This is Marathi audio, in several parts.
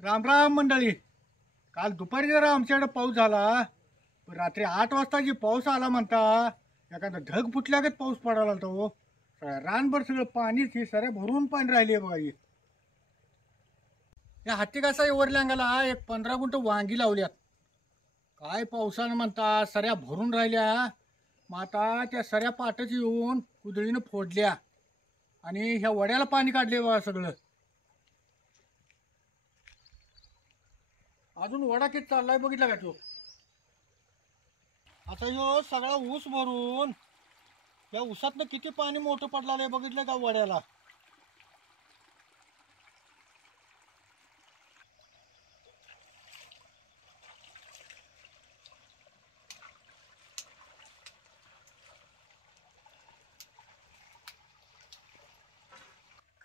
राम राम मंडळी. काल दुपारी जरा आमच्याकडे पाऊस झाला, पण रात्री 8 वाजता जी पाऊस आला म्हणता, एखादा ढग फुटल्यागत पाऊस पडायला होता हो. रानभर सगळं पाणीच, ही सऱ्या भरून पाणी राहिली आहे बघा. या हत्तीकासा वरल्या अंगाला एक 15 गुंठ वांगी लावल्यात. काय पावसानं म्हणता सऱ्या भरून राहिल्या. मग आता त्या सऱ्या पाटच येऊन कुदळीनं फोडल्या आणि ह्या वड्याला पाणी काढले बघा सगळं. अजून वडा किती चाललाय बघितला का तो. आता ह्यो सगळा ऊस भरून या ऊसातनं किती पाणी मोठं पडलं आहे बघितलं का वड्याला.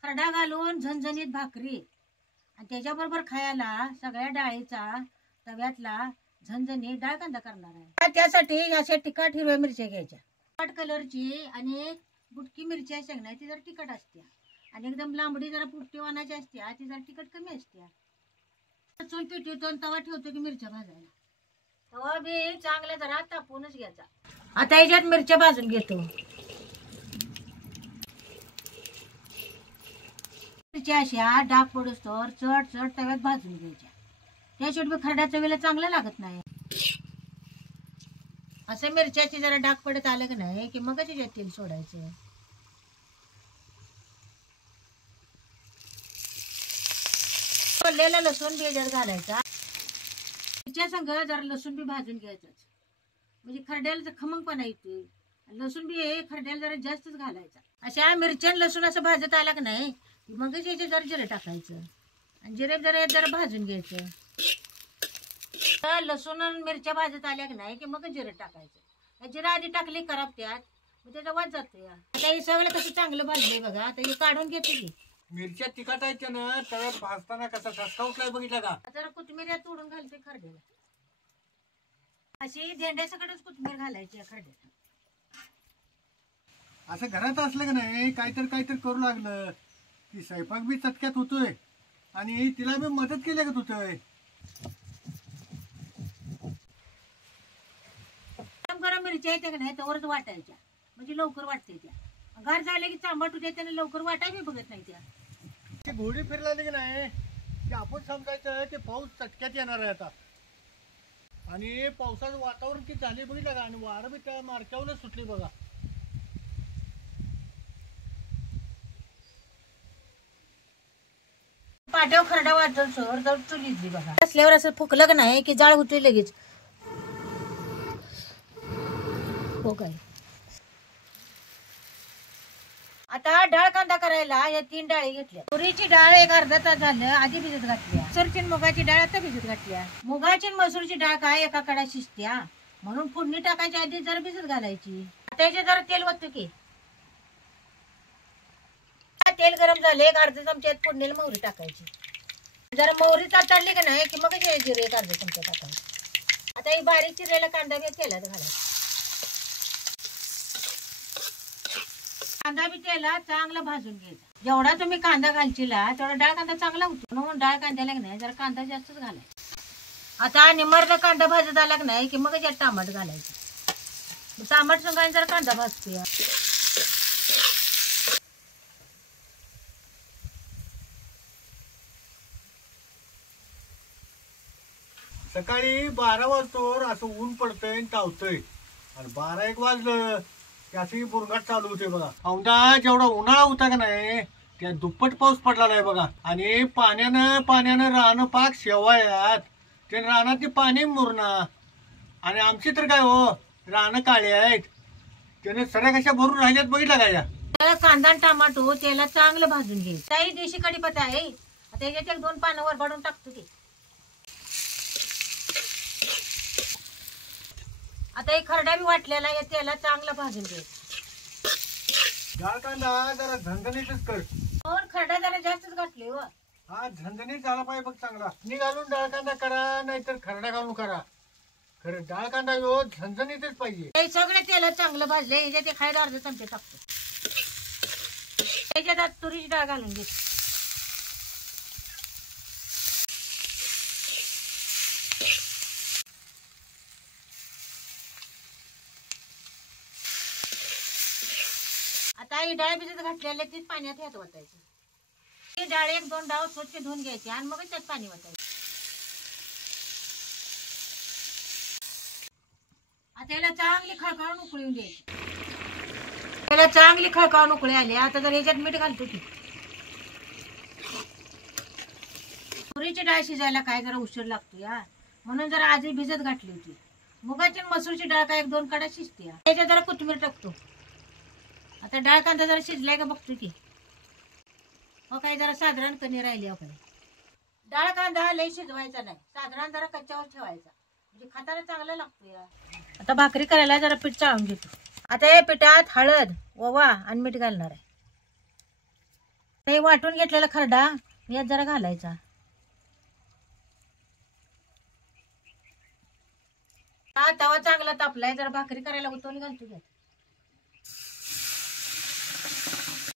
खरडा घालून झणझणीत भाकरी आणि त्याच्याबरोबर खायला सगळ्या डाळीचा तव्यातला झणझणीत डाळ कांदा करणार आहे. त्यासाठी अशा तिखट हिरव्या मिरच्या घ्यायच्या, तिखट कलरची, आणि बुटकी मिरची शेंगणार ती जरा तिखट असते, आणि एकदम लांबडी जरा पुट्टी वानाची असते ती जरा तिखट कमी असते. चूल पेटवतो आणि तवा ठेवतो की मिरच्या भाजायला. तवा बी चांगला जरा तापूनच घ्यायचा. आता याच्यात मिरच्या भाजून घेतो. मिरच्या अशा डाग पडूस्तोवर चढ चढ तव्यात भाजून घ्यायच्या. त्याशिवाय खरड्या चवीला चांगलं लागत नाही. असं मिरच्याची जरा डाग पडत आलं की नाही की मग त्याच्यात तेल सोडायचं. सोडलेला लसूण बी याच्यात घालायचा. मिरच्या संग जरा लसूण बी भाजून घ्यायचं, म्हणजे खरड्याला खमंगपणा येतोय. लसूण बी खरड्याला जरा जास्तच घालायचा. अशा मिरच्या लसूण असं भाजत आला की नाही मग याचे जरा जिरे टाकायचं, आणि जिरे जरा भाजून घ्यायचं. लसूण मिरच्या भाजत आल्या की नाही की मग जिरे टाकायचं. जिरा आधी टाकले खराब त्यात मग त्याचा वाज जातो. आता हे सगळं कसं चांगलं भाजलंय बघा. आता हे काढून घेते की मिरच्या तिखट आहेत ना, तव्यात भाजताना कसा ठसका उठलाय बघितला का. जरा कोथिंबीर तोडून घालते खरड्याला. अशी धेंड्यासकडेच कोथिंबीर घालायची खरड्याला. असं घरात असलं का नाही काहीतरी करू लागलं की स्वयंपाक बी चटक्यात होतोय आणि तिला बी मदत केल्या का होतोय. गरम मिरच्या येते का नाही त्यावरच वाटायच्या, म्हणजे लवकर वाटते. त्या गार झाले की चांबट होते, त्याने लवकर वाटायला बघत नाही. ती घोडी फिरलाली की नाही की आपण समजायचं ते पाऊस चटक्यात येणार आहे आता. आणि पावसाचं वातावरण किती झाले बघितलं का, आणि वारं बी त्या मार्क्यावरच सुटली बघा. पाट्यावर खरडा वाजल सर तर चुलीतली बघा. असल्यावर असं फुकलं का नाही की जाळ होते लगेच. हो काय. आता डाळ कांदा करायला या 3 डाळी घेतल्या. तुरीची डाळ एक अर्धा तास झालं आधी भिजत घातल्या. मसूरची मुगाची डाळ आता भिजत घातल्या. मुगाची मसूरची डाळ काय एका कडा शिजत्या, म्हणून फोडणी टाकायची आधी जरा भिजत घालायची. आता याचे जरा तेल वततो की. तेल गरम झाले एक अर्धा चमच्यात फोडणीला मोहरी टाकायची. जरा मोहरी ताटली का नाही की मग जिरे एक अर्धा चमचा टाकायचं. आता ही बारीक चिरलेला कांदा बी तेलात घालायचा. कांदा बी तेलात चांगला भाजून घ्यायचा. जेवढा तुम्ही कांदा घालशीला तेवढा डाळ कांदा चांगला होतो, म्हणून डाळ कांद्याला नाही जरा कांदा जास्तच घालायचा. आता निमर्द कांदा भाजत आला की नाही की मग यात टमाट घालायचं. टमाट संघाने जरा कांदा भाजतोय. सकाळी 12 वाजतोवर असं ऊन पडतंय आणि तावतंय, आणि 12-1 वाजलं की अशी बुरघाट चालू होते बघा. औंधा जेवढा उन्हाळा होता का नाही त्या दुप्पट पाऊस पडला आहे बघा. आणि पाण्यानं रानं पाक शेवाळ्यात. ते रानात पाणी मुरणार, आणि आमची तर काय हो रानं काळी आहेत. त्याने सऱ्या कशा भरून राहिल्यात बघितला का. या कांदा टमाटो तेला चांगलं भाजून घे. काही देशी कढीपत्ता आहे, आता याच्यात 1-2 पानं वर पाडून टाकतो की. आता हे खरडा बी वाटलेला आहे, त्याला चांगला भाजून घे. डाळ कांदा जरा झणझणीतच कर. खरडा जरा जास्तच घातले हो. हा झणझणीत झाला पाहिजे बघ चांगला. मी घालून डाळ कांदा करा नाहीतर खरडा घालून करा, खरं डाळ कांदा यो झणझणीतच पाहिजे. हे सगळं तेलात चांगलं भाजले. याच्यात ते खायला अर्धा चमचे टाकतो. याच्यात तुरीची डाळ घालून घे. ही डाळ भिजत घातलेल्या तीच पाण्यात ह्यात ओतायचं. ती डाळ 1-2 डाव स्वच्छ धुवून घ्यायची आणि मग त्यात पाणी ओतायचं. आता याला चांगली खळखळून उकळून द्यायची. त्याला चांगली खळखळून उकळी आली. आता जर ह्याच्यात मीठ घालतो की. तुरीची डाळ शिजायला काय जरा उशीर लागतो या, म्हणून जरा आधी भिजत घातली होती. मुगाची आणि मसूरची डाळ काय 1-2 काड्या शिजते. त्याच्यात जरा कोथिंबीर टाकतो. आता डाळ कांदा जरा शिजलाय का बघतो की. हो काय जरा साधारण कणी राहिली. हो काय डाळ कांदा लय शिजवायचा नाही, साधारण जरा कच्च्यावर ठेवायचा, म्हणजे खाताना चांगला लागतो या. आता भाकरी करायला जरा पीठ चाळून घेतो. आता या पिठात हळद, ओवा आणि मीठ घालणार आहे. हे वाटून घेतलेला खरडा यात जरा घालायचा. हा तवा चांगला तापलाय, जरा भाकरी करायला उतवून घालतो घ्या.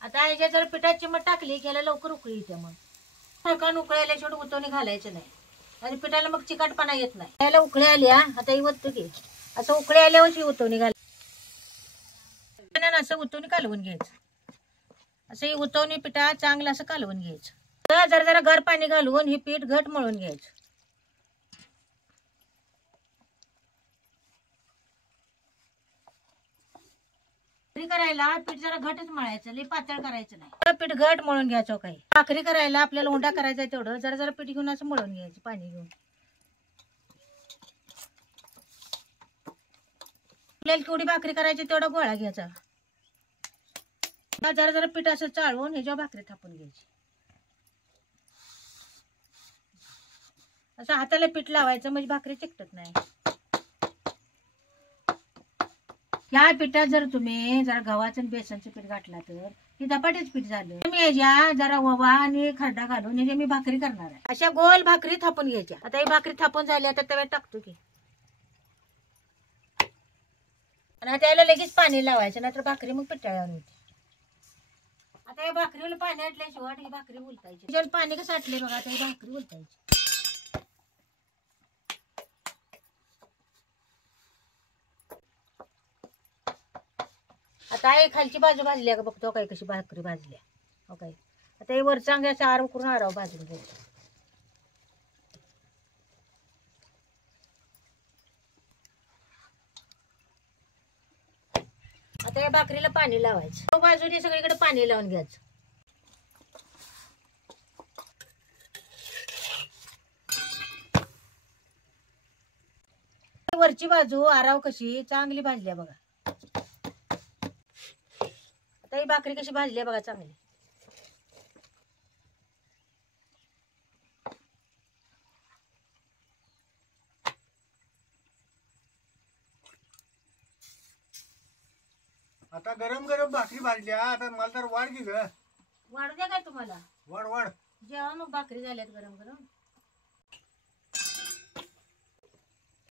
आता ह्याच्या जर पिठाची चिमट टाकली की याला लवकर उकळी येते. मग खळखळून उकळायला शेवट उतवणी घालायचं नाही आणि पिठाला मग चिकटपणा येत नाही. याला उकळी आली. आता ही ओततो की. असं उकळी आल्यावर उतवणी घाल. असं उतवणी कालवून घ्यायचं. असं ही उतवणी पिठा चांगलं असं कालवून घ्यायचं. जरा जरा गार पाणी घालून ही पीठ घट मळून घ्यायचं. भाकरी करायला पीठ जरा घटच मळायचं, लई पातळ करायचं नाही. पीठ घट मळून घ्यायचं. काही भाकरी करायला आपल्याला हुंडा करायचा तेवढं जरा जरा पीठ घेऊन असं मळून घ्यायचं पाणी घेऊन. आपल्याला केवढी भाकरी करायची तेवढा गोळा घ्यायचा. जरा जरा पीठ असं चाळून ह्याच्यावर भाकरी थापून घ्यायची. असं हाताला पीठ लावायचं म्हणजे भाकरी चिकटत नाही. या पिठात जर तुम्ही जरा गव्हाचं आणि बेसनचं पीठ घातला तर हे धपाटेच पीठ झालं. तुम्ही ह्याच्या जरा ओवा आणि खरडा घालून ह्याच्या मी भाकरी करणार आहे. अशा गोल भाकरी थापून घ्यायच्या. आता ही भाकरी थापून झाली. आता तव्यात टाकतो की. आणि आता याला लगेच पाणी लावायचं, नाहीतर भाकरी मग पिठाळ्यावर होती. आता या भाकरीला पाणी आटल्याशिवाय ही भाकरी उलटायची. पाणी कसं आटले बघा. आता ही भाकरी उलटायची. आता हे खालची बाजू भाजली का बघतो काय कशी भाकरी भाजल्या. हो काय आता हे वर चांगल्या आराव करून आराव भाजून घ्यायचं. आता या भाकरीला पाणी लावायचं. बाजूने सगळीकडे पाणी लावून घ्यायचं. वरची बाजू आराव कशी चांगली भाजल्या बघा. आता ही भाकरी कशी भाजली बघा चांगली. आता गरम गरम भाकरी भाजल्या. आता मला तर वाढ की ग. वाढू द्या काय तुम्हाला. वाढ वाढ जेव्हा मग भाकरी झाल्यात गरम गरम.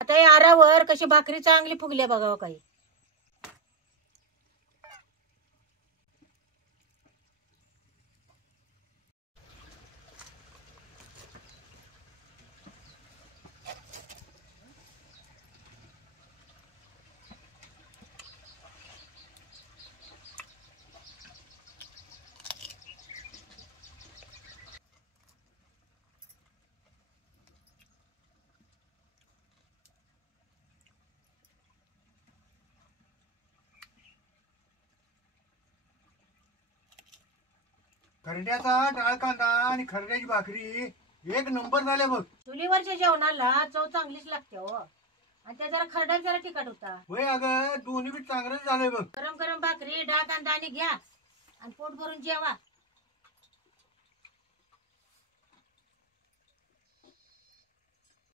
आता या आरावर कशी भाकरी चांगली फुगल्या बघा. काही खरड्याचा डाळ कांदा आणि खरड्याची भाकरी एक नंबर झाल्या बघ. चुलीवरच्या जेवणाला चव चांगलीच लागते हो. आणि त्या जरा खरडा जरा तिखट होता. होय अगं दोन्ही बी चांगलंच झालंय बघ. गरम गरम भाकरी डाळ कांदा आणि घ्या आणि पोट भरून जेवा.